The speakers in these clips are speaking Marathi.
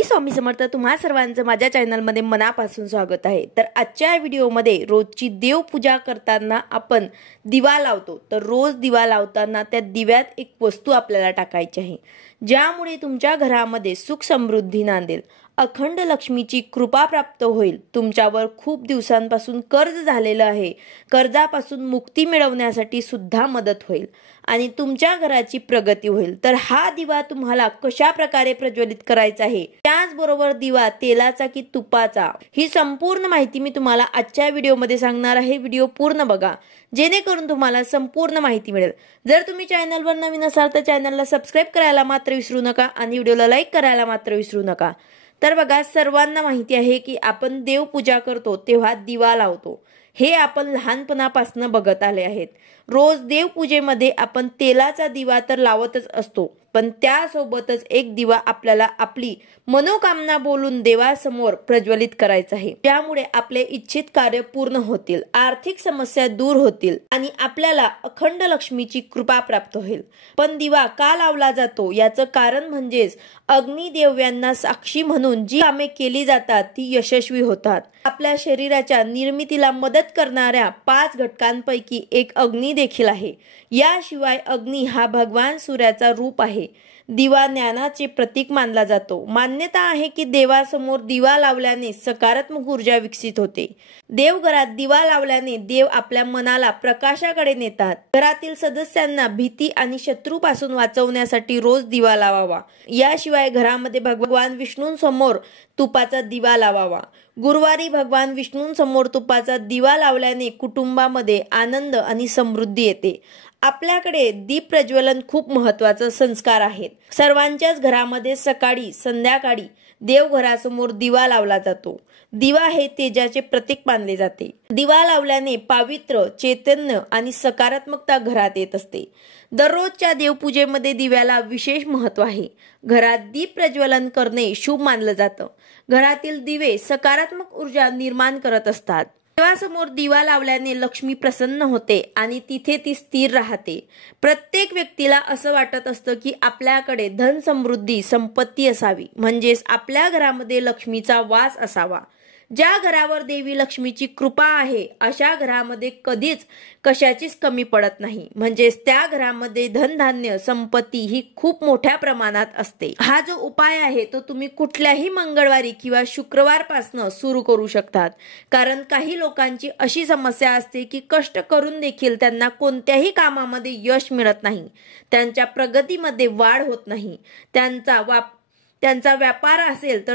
श्री स्वामी समर्थ। तुम्हा सर्वांचं माझ्या चॅनलमध्ये मनापासून स्वागत आहे। तर आजच्या व्हिडिओमध्ये रोजची देवपूजा करताना आपण दिवा लावतो, तर रोज दिवा लावताना त्या दिव्यात एक वस्तू आपल्याला टाकायची आहे, ज्यामुळे तुमच्या घरामध्ये सुख समृद्धी नांदेल, अखंड लक्ष्मीची कृपा प्राप्त होईल। तुमच्यावर खूप दिवसांपासून कर्ज झालेलं आहे, कर्जापासून मुक्ती मिळवण्यासाठी सुद्धा मदत होईल आणि तुमच्या घराची प्रगती होईल। तर हा दिवा तुम्हाला कशा प्रकारे प्रज्वलित करायचा आहे, त्याचबरोबर दिवा तेलाचा की तुपाचा, ही संपूर्ण माहिती मी तुम्हाला आजच्या व्हिडिओमध्ये सांगणार आहे। व्हिडिओ पूर्ण बघा, जेणेकरून तुम्हाला संपूर्ण माहिती मिळेल। जर तुम्ही चॅनलवर नवीन असाल तर चॅनलला सबस्क्राइब करायला मात्र विसरू नका आणि व्हिडिओला लाईक करायला मात्र विसरू नका। तर बघा, सर्वांना माहिती आहे की आपण देवपूजा करतो तेव्हा दिवा लावतो, हे आपण लहानपणापासून बघत आले आहेत। रोज देवपूजेमध्ये आपण तेलाचा दिवा तर लावतच असतो, पण त्यासोबतच एक दिवा आपल्याला आपली मनोकामना बोलून देवासमोर प्रज्वलित करायचा आहे, त्यामुळे आपले इच्छित कार्य पूर्ण होतील, आर्थिक समस्या दूर होतील आणि आपल्याला अखंड लक्ष्मीची कृपा प्राप्त होईल। पण दिवा का लावला जातो याचं कारण म्हणजेच अग्निदेव्यांना साक्षी म्हणून जी कामे केली जातात ती यशस्वी होतात। आपल्या शरीराच्या निर्मितीला मदत करणाऱ्या 5 घटकांपैकी एक अग्नी देखील आहे। याशिवाय अग्नी हा भगवान सूर्याचा रूप आहे। दिवा ज्ञानाचे प्रतीक मानला जातो। मान्यता आहे की देवासमोर दिवा लावल्याने सकारात्मक ऊर्जा विकसित होते। देवघरात दिवा लावल्याने देव आपल्या मनाला प्रकाशाकडे नेतात। घरातील सदस्यांना भीती आणि शत्रूपासून वाचवण्यासाठी रोज दिवा लावावा। याशिवाय घरामध्ये भगवान विष्णूंसमोर तुपाचा दिवा लावावा। गुरुवारी भगवान विष्णूंसमोर तुपाचा दिवा लावल्याने कुटुंबामध्ये आनंद आणि समृद्धी येते। आपल्याकडे दीप प्रज्वलन खूप महत्त्वाचा संस्कार आहेत। सर्वांच्याच घरामध्ये सकाळी संध्याकाळी देवघरासमोर दिवा लावला जातो। दिवा हे तेजाचे प्रतीक मानले जाते। दिवा लावल्याने पावित्र्य, चैतन्य आणि सकारात्मकता घरात येत असते। दररोजच्या देवपूजेमध्ये दिव्याला विशेष महत्त्व आहे। घरात दीप प्रज्वलन करणे शुभ मानलं जातं। घरातील दिवे सकारात्मक ऊर्जा निर्माण करत असतात। देवासमोर दिवा लावल्याने लक्ष्मी प्रसन्न होते आणि तिथे ती स्थिर राहते। प्रत्येक व्यक्तीला असं वाटत असतं की आपल्याकडे धन समृद्धी संपत्ती असावी, म्हणजेच आपल्या घरामध्ये लक्ष्मीचा वास असावा। ज्या घरावर देवी लक्ष्मीची कृपा आहे अशा घरामध्ये कधीच कशाचीच कमी पडत नाही, म्हणजेच त्या घरामध्ये धनधान्य संपत्ती ही खूप मोठ्या प्रमाणात असते। हा जो उपाय आहे तो तुम्ही कुठल्याही मंगळवारी किंवा शुक्रवारपासून सुरू करू शकतात, कारण काही लोकांची अशी समस्या असते की कष्ट करून देखील त्यांना कोणत्याही कामामध्ये यश मिळत नाही, त्यांच्या प्रगतीमध्ये वाढ होत नाही। त्यांचा व्यापार असेल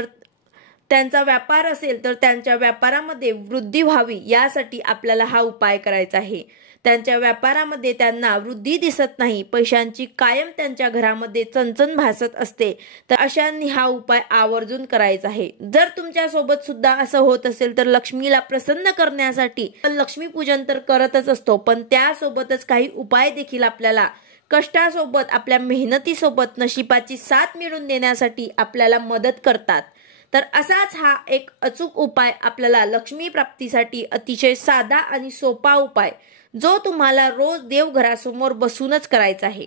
तर त्यांच्या व्यापारामध्ये वृद्धी व्हावी यासाठी आपल्याला हा उपाय करायचा आहे। त्यांच्या व्यापारामध्ये त्यांना वृद्धी दिसत नाही, पैशांची कायम त्यांच्या घरामध्ये चणचण भासत असते, तर अशांनी हा उपाय आवर्जून करायचा आहे। जर तुमच्या सोबत सुद्धा असं होत असेल तर लक्ष्मीला प्रसन्न करण्यासाठी लक्ष्मी पूजन तर करतच असतो, पण त्यासोबतच काही उपाय देखील आपल्याला कष्टासोबत, आपल्या मेहनतीसोबत नशिबाची साथ मिळवून देण्यासाठी आपल्याला मदत करतात। तर असाच हा एक अचूक उपाय आपल्याला लक्ष्मी प्राप्तीसाठी अतिशय साधा आणि सोपा उपाय, जो तुम्हाला रोज देवघरासमोर बसूनच करायचा आहे,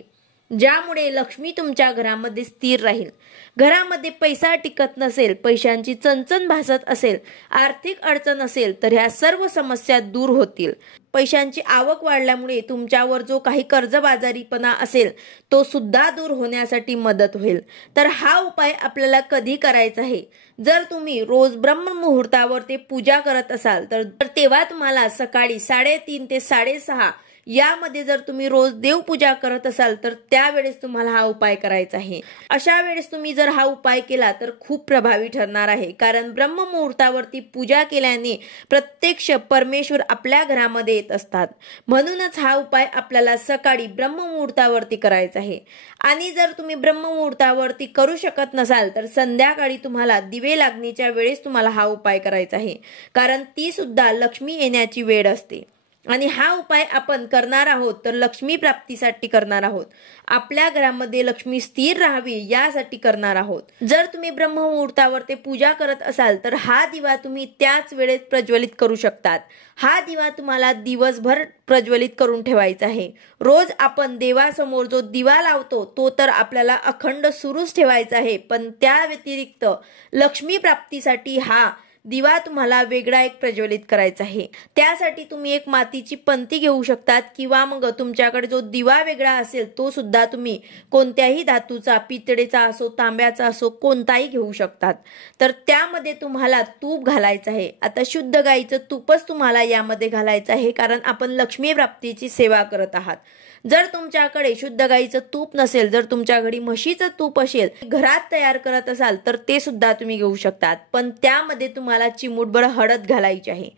ज्यामुळे लक्ष्मी तुमच्या घरामध्ये स्थिर राहील। घरामध्ये पैसा टिकत नसेल, पैशांची चणचण भासत असेल, आर्थिक अडचण असेल तर ह्या सर्व समस्या दूर होतील। पैशांची आवक वाढल्यामुळे तुमच्यावर जो काही कर्जबाजारीपणा असेल तो सुद्धा दूर होण्यासाठी मदत होईल। तर हा उपाय आपल्याला कधी करायचा आहे, जर तुम्ही रोज ब्रह्ममुहूर्तावर ते पूजा करत असाल तर तेव्हा तुम्हाला सकाळी 3:30 ते 6:30 यामध्ये जर तुम्ही रोज देवपूजा करत असाल तर त्यावेळेस तुम्हाला हा उपाय करायचा आहे। अशा वेळेस तुम्ही जर हा उपाय केला तर खूप प्रभावी ठरणार आहे, कारण ब्रह्ममुहूर्तावरती पूजा केल्याने प्रत्यक्ष परमेश्वर आपल्या घरामध्ये येत असतात। म्हणूनच हा उपाय आपल्याला सकाळी ब्रह्ममुहूर्तावरती करायचा आहे। आणि जर तुम्ही ब्रह्ममुहूर्तावरती करू शकत नसाल तर संध्याकाळी तुम्हाला दिवे लागण्याच्या वेळेस तुम्हाला हा उपाय करायचा आहे, कारण ती सुद्धा लक्ष्मी येण्याची वेळ असते। आणि हा उपाय आपण करणार आहोत तर लक्ष्मी प्राप्तीसाठी करणार आहोत, आपल्या घरामध्ये लक्ष्मी स्थिर राहावी यासाठी करणार आहोत। जर तुम्ही ब्रह्ममुहूर्तावर ते पूजा करत असाल तर हा दिवा तुम्ही त्याच वेळेत प्रज्वलित करू शकतात। हा दिवा तुम्हाला दिवसभर प्रज्वलित करून ठेवायचा आहे। रोज आपण देवासमोर जो दिवा लावतो तो तर आपल्याला अखंड सुरूच ठेवायचा आहे, पण त्या व्यतिरिक्त लक्ष्मी प्राप्तीसाठी हा दिवा तुम्हाला वेगळा एक प्रज्वलित करायचा आहे। त्यासाठी तुम्ही एक मातीची पंती घेऊ शकतात किंवा मग तुमच्याकडे जो दिवा वेगळा असेल तो सुद्धा तुम्ही कोणत्याही धातूचा, पितळेचा असो, तांब्याचा असो, कोणताही घेऊ शकतात। तर त्यामध्ये तुम्हाला तूप घालायचं आहे। आता शुद्ध गाईचं तूपच तुम्हाला यामध्ये घालायचं आहे, कारण आपण लक्ष्मी प्राप्तीची सेवा करत आहात। जर तुमच्याकडे शुद्ध गाईचं तूप नसेल, जर तुमच्या घरी म्हशीचं तूप असेल, घरात तयार करत असाल तर ते सुद्धा तुम्ही घेऊ शकतात, पण त्यामध्ये तुम्हाला चिमूटभर हळद घालायची आहे।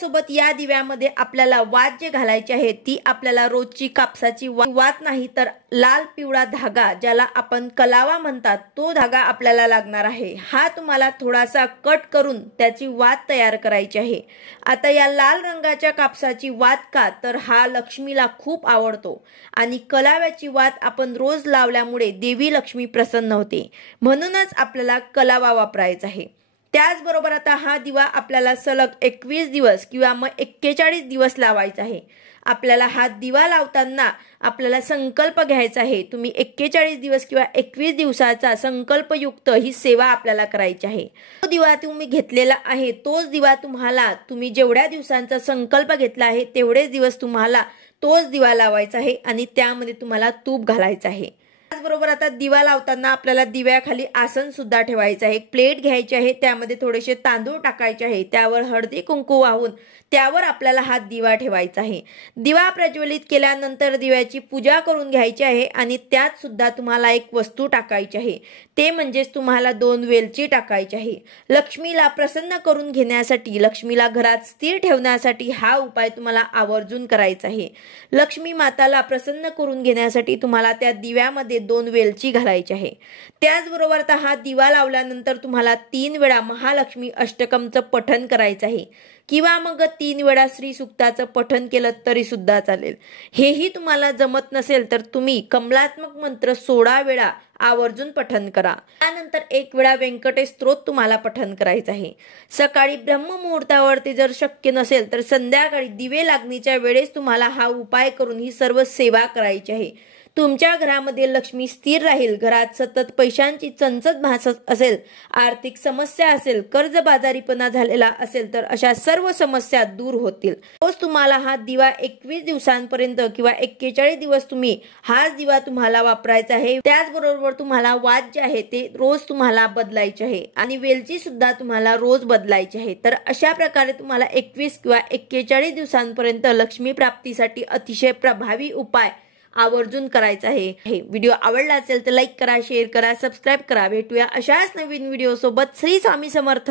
सोबत या दिव्यामध्ये आपल्याला वात जे घालायची आहे ती आपल्याला रोजची कापसाची वात नाही तर लाल पिवळा धागा, ज्याला आपण कलावा म्हणतात, तो धागा आपल्याला लागणार आहे। हा तुम्हाला थोडासा कट करून त्याची वात तयार करायची आहे। आता या लाल रंगाच्या कापसाची वात का, तर हा लक्ष्मीला खूप आवडतो आणि कलाव्याची वात आपण रोज लावल्यामुळे देवी लक्ष्मी प्रसन्न होते, म्हणूनच आपल्याला कलावा वापरायचा आहे। त्याचबरोबर आता हा दिवा आपल्याला सलग 21 दिवस किंवा मग 41 दिवस लावायचा आहे। आपल्याला हा दिवा लावताना आपल्याला संकल्प घ्यायचा आहे। तुम्ही 41 दिवस किंवा 21 दिवसाचा संकल्पयुक्त ही सेवा आपल्याला करायची आहे। तो दिवा तुम्ही घेतलेला आहे, तोच दिवा तुम्ही जेवढ्या दिवसांचा संकल्प घेतला आहे तेवढेच दिवस तुम्हाला तोच दिवा लावायचा आहे आणि त्यामध्ये तुम्हाला तूप घालायचं आहे। त्याचबरोबर आता दिवा लावताना आपल्याला दिव्याखाली आसन सुद्धा ठेवायचं आहे। एक प्लेट घ्यायची आहे, त्यामध्ये थोडेसे तांदूळ टाकायचे आहे, त्यावर हळदी कुंकू वाहून त्यावर आपल्याला हा दिवा ठेवायचा आहे। दिवा प्रज्वलित केल्यानंतर दिव्याची पूजा करून घ्यायची आहे आणि त्यात सुद्धा तुम्हाला एक वस्तू टाकायची आहे, ते म्हणजेच तुम्हाला 2 वेलची टाकायची आहे। लक्ष्मीला प्रसन्न करून घेण्यासाठी, लक्ष्मीला घरात स्थिर ठेवण्यासाठी हा उपाय तुम्हाला आवर्जून करायचा आहे। लक्ष्मी माताला प्रसन्न करून घेण्यासाठी तुम्हाला त्या दिव्यामध्ये 2 वेलची घालायची आहे। त्याचबरोबर आता हा दिवा लावल्यानंतर तुम्हाला 3 वेळा महालक्ष्मी अष्टकमचं पठण करायचं आहे किंवा मग 3 वेळा श्री सुक्ताचं पठण केलं तरी सुद्धा चालेल। हेही तुम्हाला जमत नसेल तर तुम्ही कमलात्मक मंत्र 16 वेळा आवर्जून पठण करा। त्यानंतर 1 वेळा व्यंकटेश स्तोत्र तुम्हाला पठण करायचं आहे। सकाळी ब्रह्ममुहूर्तावरती जर शक्य नसेल तर संध्याकाळी दिवे लागणीच्या वेळेस तुम्हाला हा उपाय करून ही सर्व सेवा करायची आहे। तुमच्या घरामध्ये लक्ष्मी स्थिर राहील, घरात सतत पैशांची चणचण भासत असेल, आर्थिक समस्या असेल, कर्जबाजारीपणा झालेला असेल तर अशा सर्व समस्या दूर होतील। रोज तुम्हाला हा दिवा 21 दिवसांपर्यंत किंवा 41 दिवस तुम्ही हाच दिवा तुम्हाला वापरायचा आहे। त्याचबरोबर तुम्हाला वात जे आहे ते रोज तुम्हाला बदलायचे आहे आणि वेलची सुद्धा तुम्हाला रोज बदलायची आहे। तर अशा प्रकारे तुम्हाला 21 किंवा 41 दिवसांपर्यंत लक्ष्मी प्राप्तीसाठी अतिशय प्रभावी उपाय आवर्जून करायचा आहे। व्हिडिओ आवडला असेल तर लाईक करा, शेअर करा, सबस्क्राइब करा। भेटूया अशाच नवीन व्हिडिओ सोबत। श्री स्वामी समर्थ।